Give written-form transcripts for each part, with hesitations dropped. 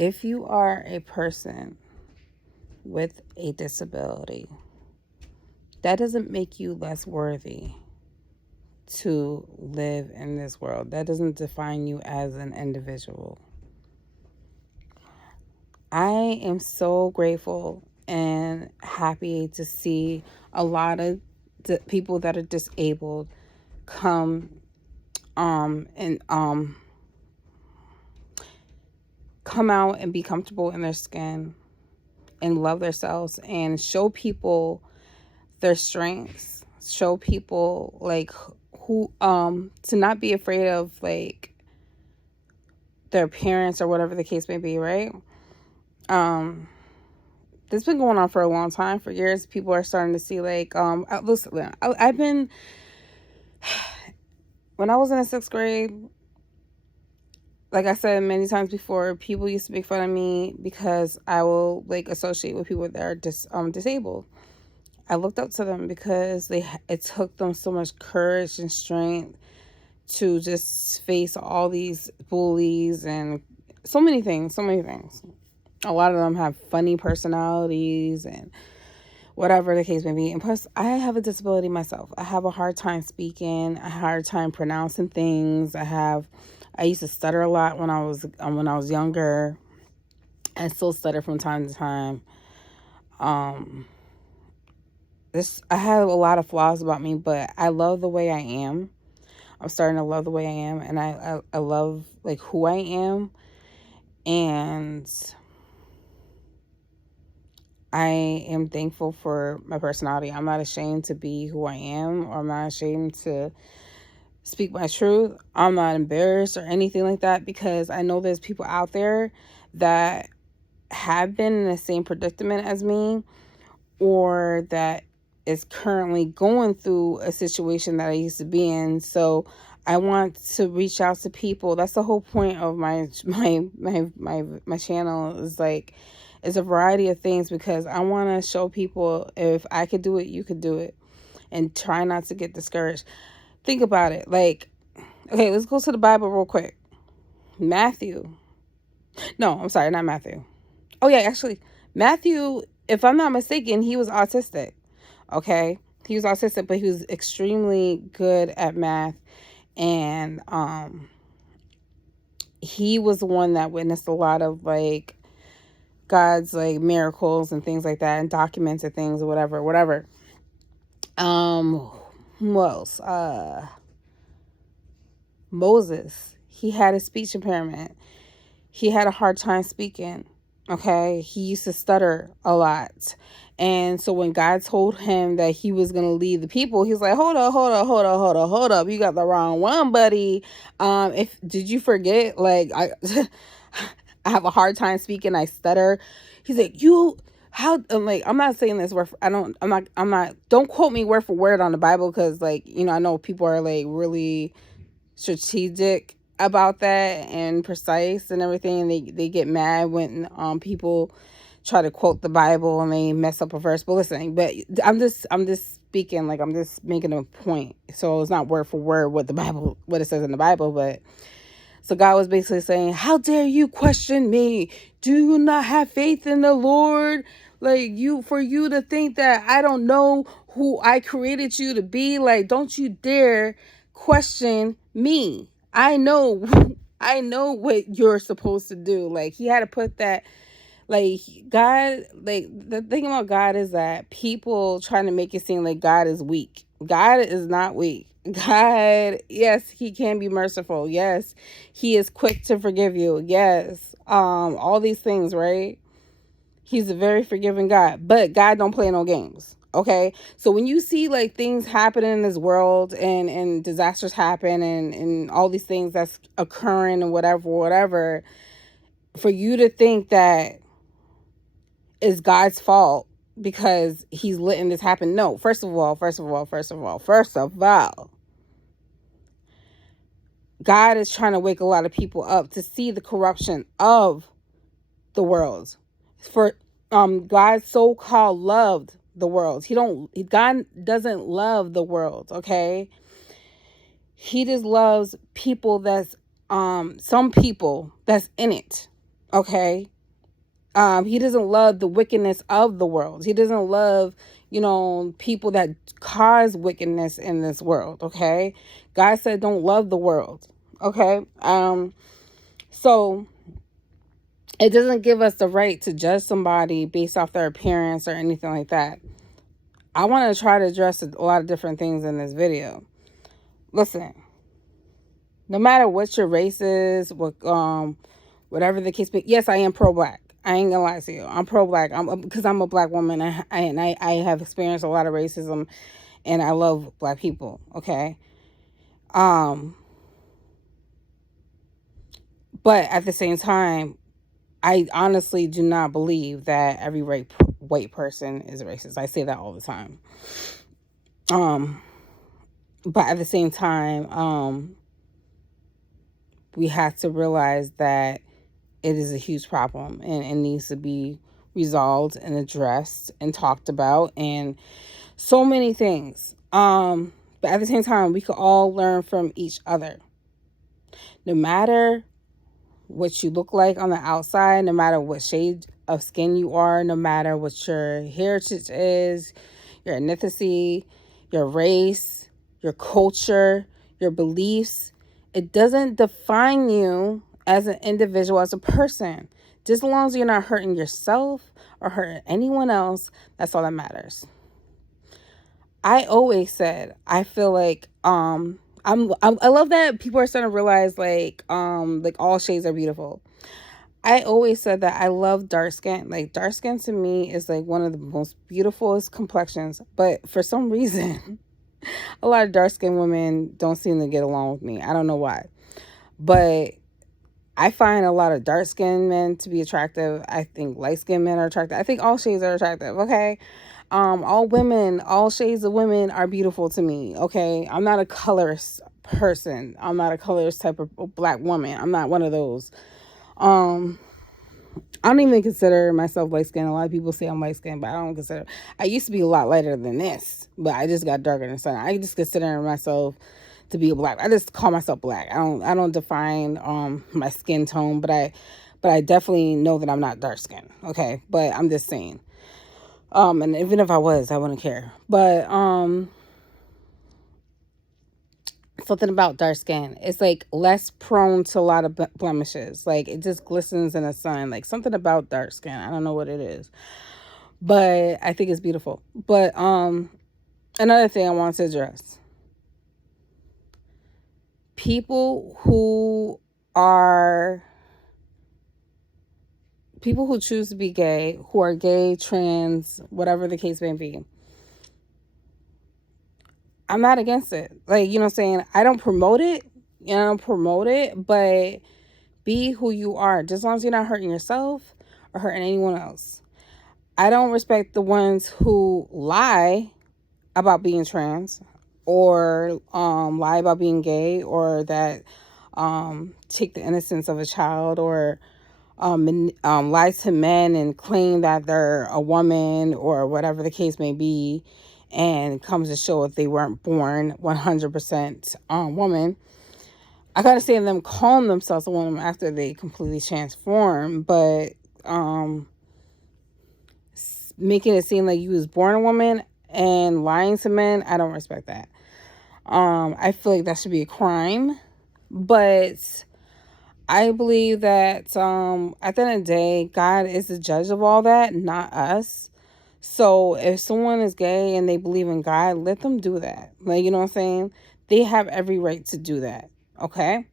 If you are a person with a disability, that doesn't make you less worthy to live in this world. That doesn't define you as an individual. I am so grateful and happy to see a lot of the people that are disabled come and come out and be comfortable in their skin and love themselves and show people their strengths, show people like who to not be afraid of like their parents or whatever the case may be, right? This has been going on for a long time. For years, people are starting to see like listen, I've been when I was in the 6th grade, like I said many times before, people used to make fun of me because I will like associate with people that are disabled. I looked up to them because it took them so much courage and strength to just face all these bullies and so many things, so many things. A lot of them have funny personalities and whatever the case may be. And plus, I have a disability myself. I have a hard time speaking, a hard time pronouncing things. I used to stutter a lot when I was younger. I still stutter from time to time. I have a lot of flaws about me, but I love the way I am. I'm starting to love the way I am, and I love like who I am, and I am thankful for my personality. I'm not ashamed to be who I am, or I'm not ashamed to speak my truth. I'm not embarrassed or anything like that, because I know there's people out there that have been in the same predicament as me, or that is currently going through a situation that I used to be in. So I want to reach out to people. That's the whole point of my channel, is like it's a variety of things, because I want to show people if I could do it, you could do it, and try not to get discouraged. Think about it. Like, okay, let's go to the Bible real quick. Matthew. No, I'm sorry, not Matthew. Oh yeah, actually, Matthew, if I'm not mistaken, he was autistic. Okay, he was autistic, but he was extremely good at math, and he was the one that witnessed a lot of like God's like miracles and things like that, and documented things or whatever. Who else? Moses. He had a speech impairment. He had a hard time speaking. Okay, he used to stutter a lot. And so when God told him that he was going to lead the people, he's like, hold up. You got the wrong one, buddy. If did you forget? Like, I have a hard time speaking. I stutter. He's like, I'm like, I'm not saying this word. I'm not, don't quote me word for word on the Bible. Cause like, I know people are like really strategic about that and precise and everything. They get mad when people try to quote the Bible and they mess up a verse. But listen, I'm just speaking, like I'm just making a point. So it's not word for word what it says in the Bible, but so God was basically saying, how dare you question me? Do you not have faith in the Lord? Like, for you to think that I don't know who I created you to be, like, don't you dare question me. I know I know what you're supposed to do. Like, he had to put that, like, God, like, the thing about God is that people trying to make it seem like God is weak. God is not weak. God, yes, he can be merciful. Yes, he is quick to forgive you. Yes, all these things, right? He's a very forgiving God, but God don't play no games. Okay, so when you see like things happening in this world, and disasters happen, and all these things that's occurring and whatever, for you to think that is God's fault because he's letting this happen. No, first of all, God is trying to wake a lot of people up to see the corruption of the world. For God so-called loved the world. God doesn't love the world, okay? He just loves people that's some people that's in it. Okay. He doesn't love the wickedness of the world. He doesn't love, people that cause wickedness in this world. Okay. God said, don't love the world. Okay. So it doesn't give us the right to judge somebody based off their appearance or anything like that. I want to try to address a lot of different things in this video. Listen, no matter what your race is, whatever the case be. Yes, I am pro-black. I ain't gonna lie to you. I'm pro-black. Because I'm a black woman. I have experienced a lot of racism, and I love black people. Okay. But at the same time, I honestly do not believe that every white person is racist. I say that all the time. But at the same time, we have to realize that it is a huge problem and it needs to be resolved and addressed and talked about and so many things. But at the same time, we could all learn from each other. No matter what you look like on the outside, no matter what shade of skin you are, no matter what your heritage is, your ethnicity, your race, your culture, your beliefs, it doesn't define you as an individual, as a person. Just as long as you're not hurting yourself or hurting anyone else, that's all that matters. I always said, I feel like I love that people are starting to realize like all shades are beautiful. I always said that I love dark skin. Like dark skin to me is like one of the most beautifulest complexions, but for some reason a lot of dark skinned women don't seem to get along with me. I don't know why. But I find a lot of dark skinned men to be attractive. I think light skinned men are attractive. I think all shades are attractive, okay? All women, all shades of women are beautiful to me, okay? I'm not a colorist person. I'm not a colorist type of black woman. I'm not one of those. Um, I don't even consider myself light skinned. A lot of people say I'm light skinned, but I don't consider. I used to be a lot lighter than this, but I just got darker than the sun. I just consider myself to be a black. I just call myself black. I don't define my skin tone, but I definitely know that I'm not dark skinned. Okay, but I'm just saying. And even if I was, I wouldn't care. But something about dark skin, it's like less prone to a lot of blemishes. Like it just glistens in the sun. Like something about dark skin. I don't know what it is, but I think it's beautiful. But another thing I want to address: people who choose to be gay, who are gay, trans, whatever the case may be. I'm not against it. Like, you know what I'm saying? I don't promote it. But be who you are. Just as long as you're not hurting yourself or hurting anyone else. I don't respect the ones who lie about being trans or lie about being gay or that take the innocence of a child or lie to men and claim that they're a woman or whatever the case may be, and comes to show if they weren't born 100% woman. I gotta say them calling themselves a woman after they completely transform, but making it seem like you was born a woman and lying to men, I don't respect that. I feel like that should be a crime, but I believe that at the end of the day, God is the judge of all that, not us. So if someone is gay and they believe in God, let them do that. Like, you know what I'm saying? They have every right to do that. Okay?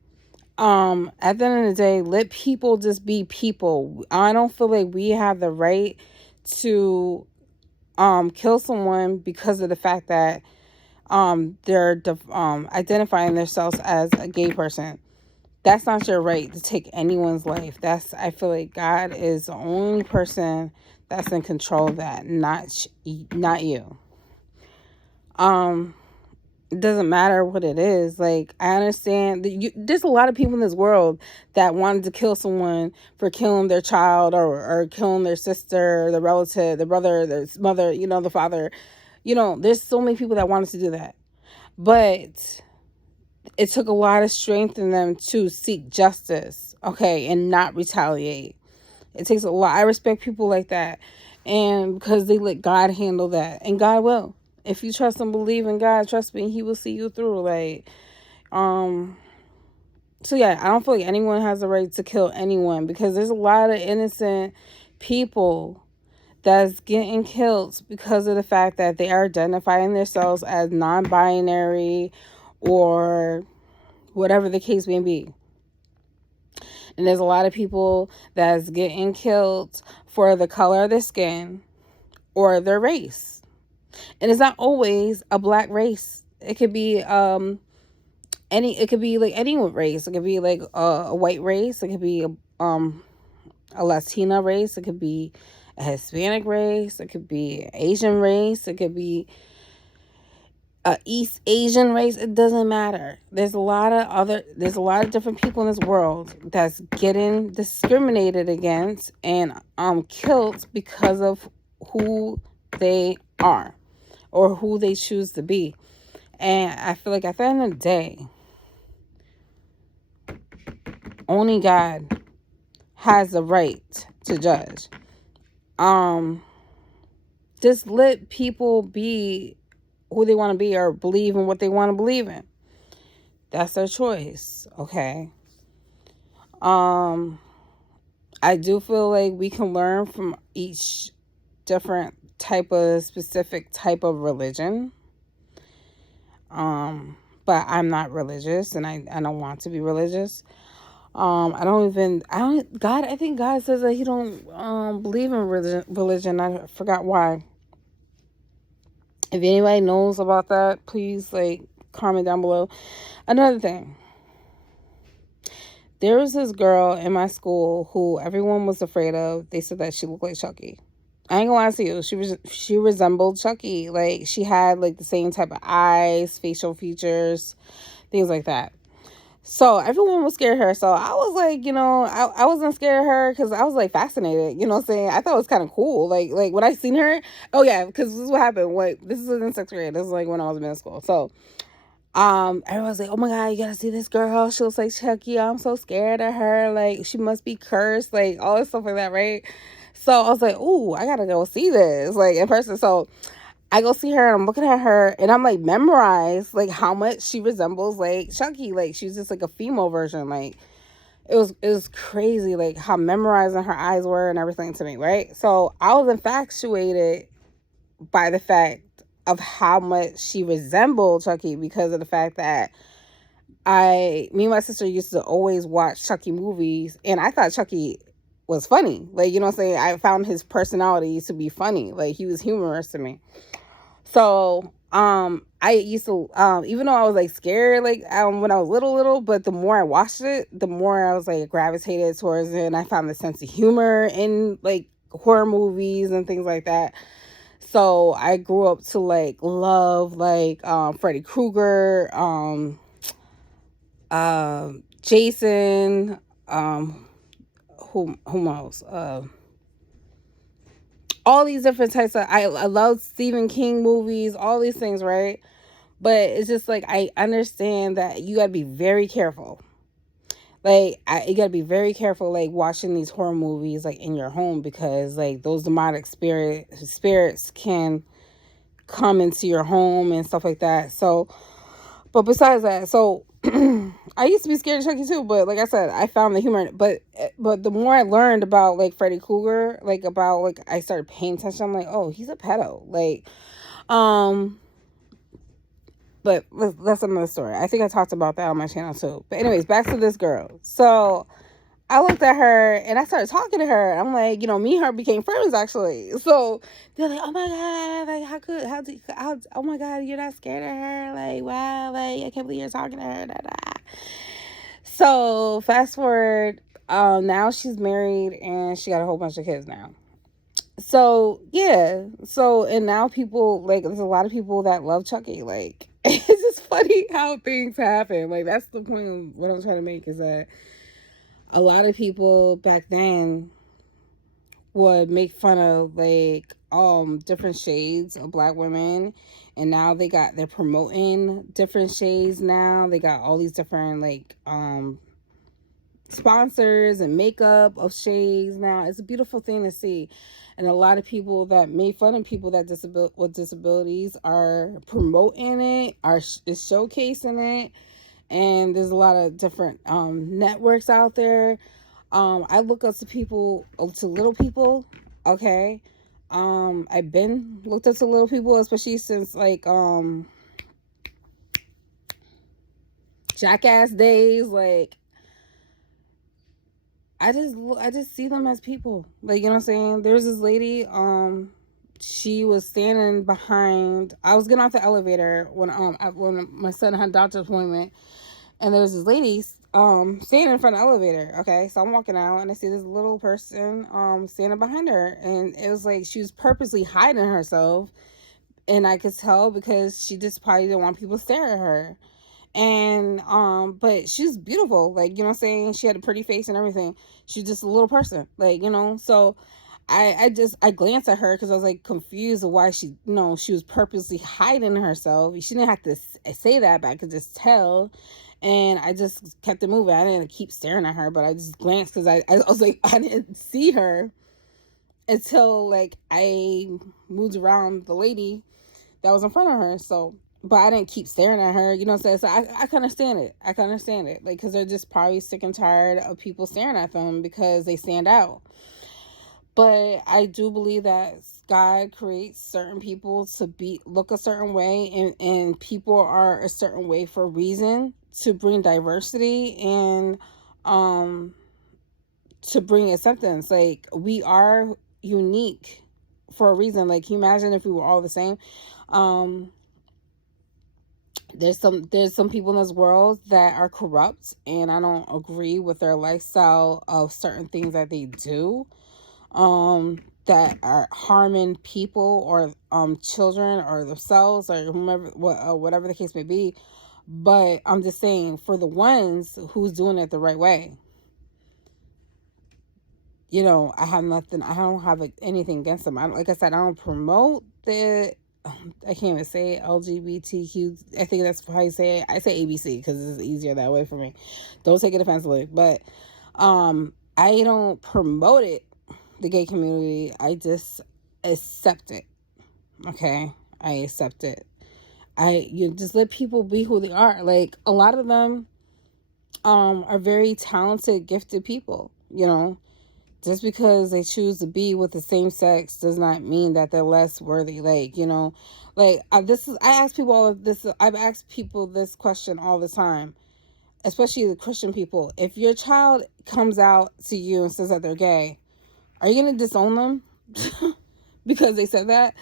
At the end of the day, let people just be people. I don't feel like we have the right to kill someone because of the fact that they're identifying themselves as a gay person. That's not your right to take anyone's life. I feel like God is the only person that's in control of that, not you. It doesn't matter what it is. Like, I understand that there's a lot of people in this world that wanted to kill someone for killing their child or killing their sister, the relative, the brother, the mother, the father. There's so many people that wanted to do that. But it took a lot of strength in them to seek justice, okay, and not retaliate. It takes a lot. I respect people like that. And because they let God handle that. And God will. If you trust and believe in God, trust me, he will see you through. Like, so yeah, I don't feel like anyone has the right to kill anyone, because there's a lot of innocent people that's getting killed because of the fact that they are identifying themselves as non-binary or whatever the case may be. And there's a lot of people that's getting killed for the color of their skin or their race. And it's not always a black race. It could be it could be like any race. It could be like a white race. It could be a Latina race. It could be a Hispanic race. It could be an Asian race. It could be a East Asian race. It doesn't matter. There's a lot of different people in this world that's getting discriminated against and killed because of who they are or who they choose to be. And I feel like at the end of the day, only God has the right to judge. Just let people be who they want to be or believe in what they want to believe in. That's their choice, okay? I do feel like we can learn from each different specific type of religion. But I'm not religious, and I don't want to be religious. I think God says that he don't believe in religion. I forgot why. If anybody knows about that, please comment down below. Another thing. There was this girl in my school who everyone was afraid of. They said that she looked like Chucky. I ain't gonna lie to you. She resembled Chucky. Like, she had the same type of eyes, facial features, things like that. So everyone was scared of her. So I was like, I wasn't scared of her because I was fascinated. You know what I'm saying? I thought it was kind of cool. Like when I seen her. Oh yeah, because this is what happened. This is in 6th grade. This is when I was in middle school. So everyone's like, oh my God, you gotta see this girl. She looks like Chucky. I'm so scared of her. Like, she must be cursed. Like, all this stuff like that, right? So I was like, ooh, I gotta go see this in person. So I go see her and I'm looking at her and I'm memorized how much she resembles Chucky. She's just a female version. It was crazy how memorizing her eyes were and everything to me, right? So I was infatuated by the fact of how much she resembled Chucky, because of the fact that me and my sister used to always watch Chucky movies, and I thought Chucky was funny. You know what I'm saying? I found his personality to be funny. He was humorous to me. So, I used to, even though I was scared, when I was little, but the more I watched it, the more I was gravitated towards it. And I found the sense of humor in horror movies and things like that. So I grew up to love Freddy Krueger, Jason, who else? All these different types of, I love Stephen King movies, all these things, right? But it's just I understand that you gotta be very careful. You gotta be very careful watching these horror movies in your home, because those demonic spirits can come into your home and stuff like that. So, but besides that, so I used to be scared of Chucky too, but like I said, I found the humor. But the more I learned about Freddy Krueger, I started paying attention. I'm oh, he's a pedo. But that's another story. I think I talked about that on my channel too. But anyways, back to this girl. So I looked at her and I started talking to her. I'm me and her became friends actually. So they're oh my God, oh my God, you're not scared of her? Wow, I can't believe you're talking to her. Da, da. So fast forward, now she's married and she got a whole bunch of kids now. So yeah, and now people there's a lot of people that love Chucky. It's just funny how things happen. That's the point of what I'm trying to make, is that a lot of people back then would make fun of different shades of black women, and now they're promoting different shades. Now they got all these different sponsors and makeup of shades now. It's a beautiful thing to see. And a lot of people that made fun of people that with disabilities are promoting it, is showcasing it. And there's a lot of different networks out there. I look up to people, to little people. Okay. I've been looked up to little people, especially since like Jackass days. Like, I just see them as people. Like, you know what I'm saying? There's this lady, she was standing behind, I was getting off the elevator when my son had a doctor's appointment, and there was this lady standing in front of the elevator. Okay, so I'm walking out and I see this little person standing behind her, and it was like she was purposely hiding herself, and I could tell because she just probably didn't want people to stare at her. And but she's beautiful, like, you know what I'm saying, she had a pretty face and everything. She's just a little person, like, you know. So I glanced at her because I was like confused of why she, you know, she was purposely hiding herself. She didn't have to say that, but I could just tell. And I just kept it moving. I didn't keep staring at her, but I just glanced because I was like, I didn't see her until like I moved around the lady that was in front of her. So, but I didn't keep staring at her, you know what I'm saying? So I can understand it. I can understand it. Like, because they're just probably sick and tired of people staring at them because they stand out. But I do believe that God creates certain people to look a certain way, and people are a certain way for a reason, to bring diversity and to bring acceptance. Like, we are unique for a reason. Like, can you imagine if we were all the same? There's some people in this world that are corrupt, and I don't agree with their lifestyle of certain things that they do, that are harming people or children or themselves or whomever, whatever the case may be. But I'm just saying, for the ones who's doing it the right way, you know, I don't have anything against them. Like I said, I don't promote the, I can't even say LGBTQ. I think that's how you say it. I say ABC because it's easier that way for me. Don't take it offensively, but I don't promote it, the gay community. I just accept it. Okay, I accept it. You just let people be who they are. Like, a lot of them are very talented, gifted people. You know, just because they choose to be with the same sex does not mean that they're less worthy. Like, you know, like I ask people all of this. I've asked people this question all the time, especially the Christian people. If your child comes out to you and says that they're gay, are you going to disown them because they said that?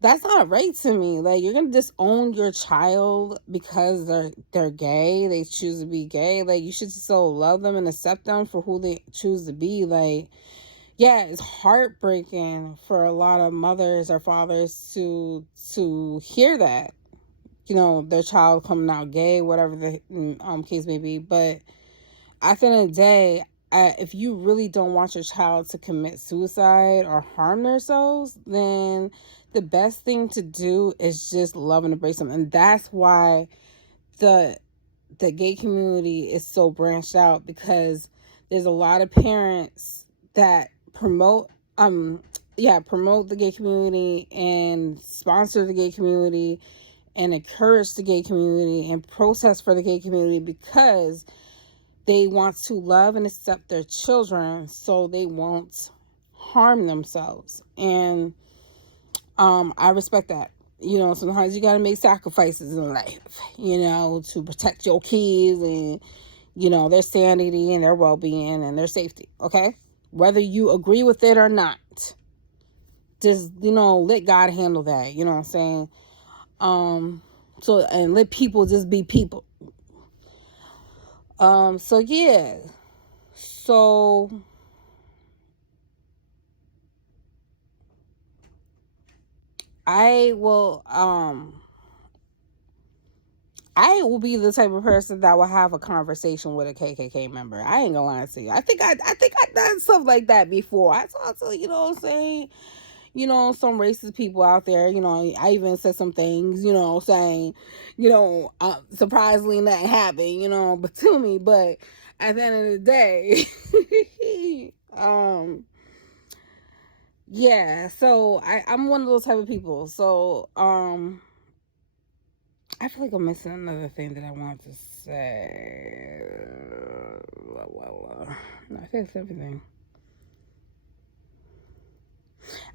That's not right to me. Like, you're going to disown your child because they're gay, they choose to be gay. Like, you should still love them and accept them for who they choose to be. Like, yeah, it's heartbreaking for a lot of mothers or fathers to hear that, you know, their child coming out gay, whatever the case may be. But at the end of the day, if you really don't want your child to commit suicide or harm themselves, then the best thing to do is just love and embrace them. And that's why the gay community is so branched out, because there's a lot of parents that promote the gay community and sponsor the gay community and encourage the gay community and protest for the gay community, because they want to love and accept their children so they won't harm themselves. And I respect that. You know, sometimes you got to make sacrifices in life, you know, to protect your kids and, you know, their sanity and their well-being and their safety. Okay, whether you agree with it or not, just, you know, let God handle that. You know what I'm saying? So, and let people just be people. So yeah. So I will be the type of person that will have a conversation with a KKK member. I ain't gonna lie to you. I think I've done stuff like that before. I talked to, you know what I'm saying, you know, some racist people out there. You know, I even said some things, you know, saying, you know, surprisingly nothing happened, you know, but to me. But at the end of the day. Yeah, so I'm one of those type of people. So I feel like I'm missing another thing that I want to say. No, I think it's everything.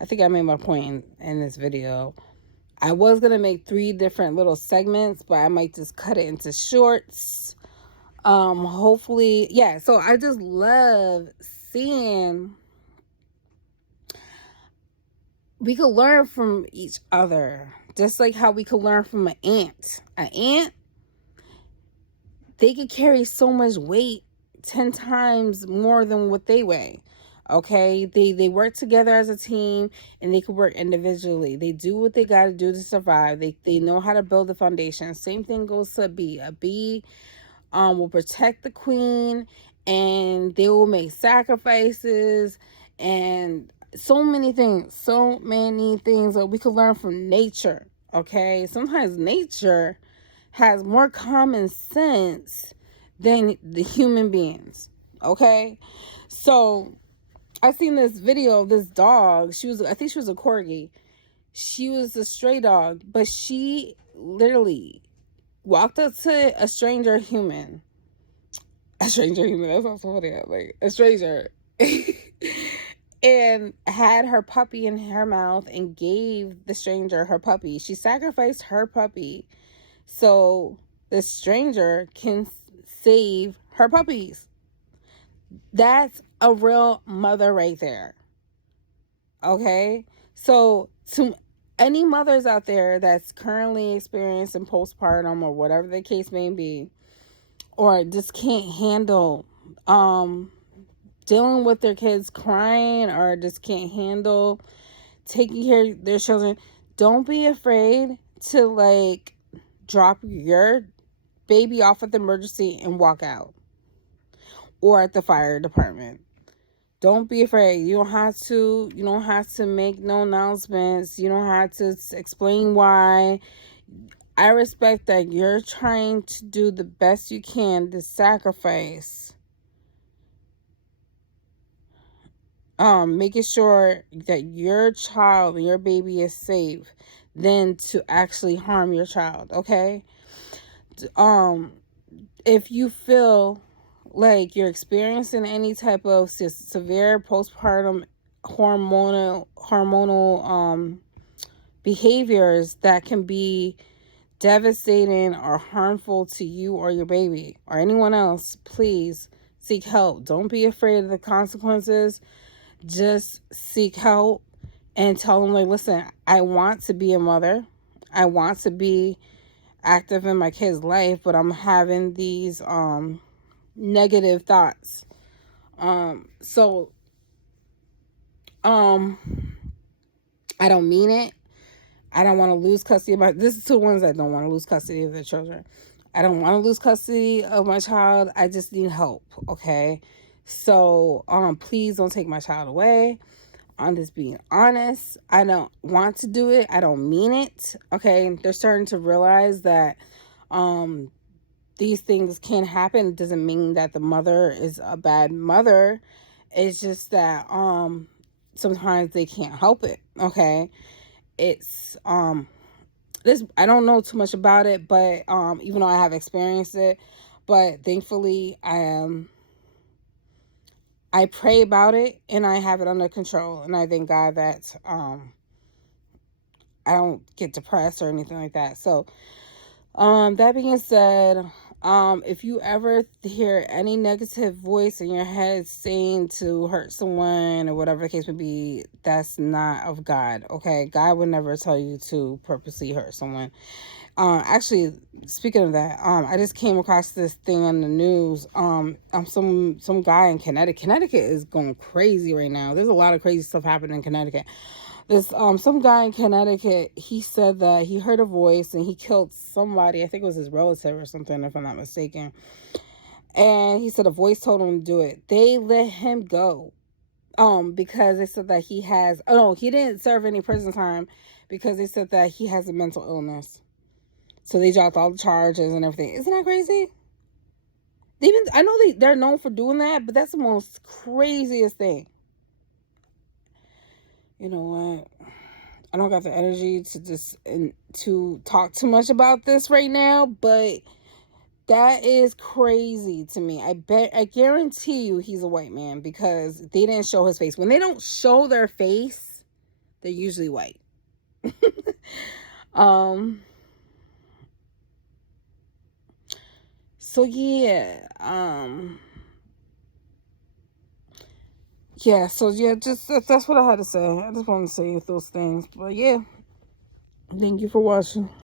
I think I made my point in this video. I was going to make 3 different little segments, but I might just cut it into shorts. Hopefully, yeah, so I just love seeing we could learn from each other, just like how we could learn from an ant. An ant, they could carry so much weight 10 times more than what they weigh. Okay, they work together as a team, and they could work individually. They do what they got to do to survive. They know how to build a foundation. Same thing goes to a bee. A bee will protect the queen, and they will make sacrifices, and so many things that we could learn from nature. Okay, sometimes nature has more common sense than the human beings. Okay, so I seen this video of this dog. I think she was a corgi. She was a stray dog, but she literally walked up to a stranger human. That sounds so funny. Like a stranger. And had her puppy in her mouth and gave the stranger her puppy. She sacrificed her puppy so the stranger can save her puppies. That's a real mother right there. Okay? So to any mothers out there that's currently experiencing postpartum or whatever the case may be, or just can't handle dealing with their kids crying, or just can't handle taking care of their children, don't be afraid to like drop your baby off at the emergency and walk out, or at the fire department. Don't be afraid. You don't have to make no announcements. You don't have to explain why. I respect that you're trying to do the best you can to sacrifice, making sure that your child and your baby is safe, than to actually harm your child. Okay. If you feel like you're experiencing any type of severe postpartum hormonal behaviors that can be devastating or harmful to you or your baby or anyone else, please seek help. Don't be afraid of the consequences. Just seek help and tell them, like, listen, I want to be a mother. I want to be active in my kid's life, but I'm having these negative thoughts. So I don't mean it. I don't want to lose custody of this is to the ones that don't want to lose custody of their children. I don't want to lose custody of my child. I just need help. Okay. So please don't take my child away. I'm just being honest. I don't want to do it. I don't mean it. Okay. They're starting to realize that these things can happen. It doesn't mean that the mother is a bad mother. It's just that sometimes they can't help it. Okay. It's this, I don't know too much about it, but even though I have experienced it, but thankfully I pray about it and I have it under control, and I thank God that I don't get depressed or anything like that. So that being said, if you ever hear any negative voice in your head saying to hurt someone or whatever the case may be, that's not of God. Okay, God would never tell you to purposely hurt someone. Actually, speaking of that, I just came across this thing on the news. Some guy in Connecticut. Connecticut is going crazy right now. There's a lot of crazy stuff happening in Connecticut. This some guy in Connecticut, he said that he heard a voice and he killed somebody. I think it was his relative or something, if I'm not mistaken. And he said a voice told him to do it. They let him go. Because they said that he has, oh no, he didn't serve any prison time because they said that he has a mental illness. So they dropped all the charges and everything. Isn't that crazy? Even I know they're known for doing that, but that's the most craziest thing. You know what? I don't got the energy to just to talk too much about this right now, but that is crazy to me. I guarantee you he's a white man because they didn't show his face. When they don't show their face, they're usually white. um so yeah, yeah, so yeah, just that's what I had to say. I just wanted to say those things. But yeah, thank you for watching.